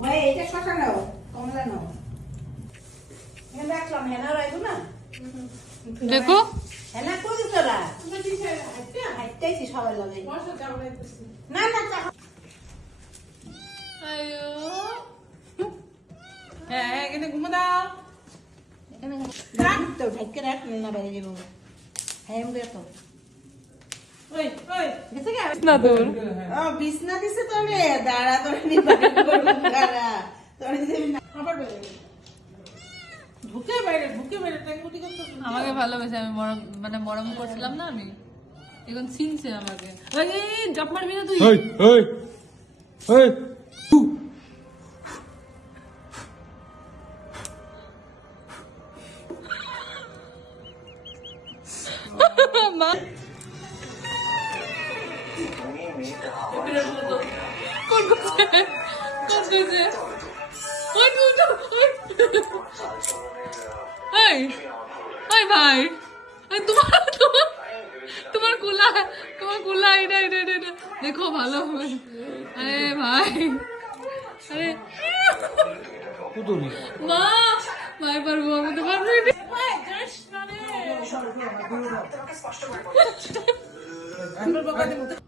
ভাই এটা শশা নাও, কমলা নাও। এখানে রাখলাম, হেনা রাখবো না? দেখো হেনা কই তোরা? হাইটাইছি সবাই লাগে। না না চা। আয়ো হ্যাঁ এখানে ঘুমো দাও। এখানে রাখ তো, ঢাইকে রাখ না বাইরে যাবো। হ্যাঁ এমন তো। ওই ওই গেছে কি? না তোর ও বিছনা দিছে তোরে, দাঁড়া তোরে নি বাইরে করব দাঁড়া। তোরে দিবি না। আবার বেরে ঢুকে বাইরে ট্যাঙ্গুটি করতেছ। আমাকে ভালোবেসে আমি মরম মানে মরম করছিলাম না আমি এখন চিনছে আমাকে এই জব মারবি না তুই এই এই এই মা কোন করছে কোন করছে ওই ওই ওই ভাই তোমার তোমার কুলা এটা দেখো ভালো হবে আরে ভাই আরে মা ভাই পারবো আমি তো পারবো আমার বাবা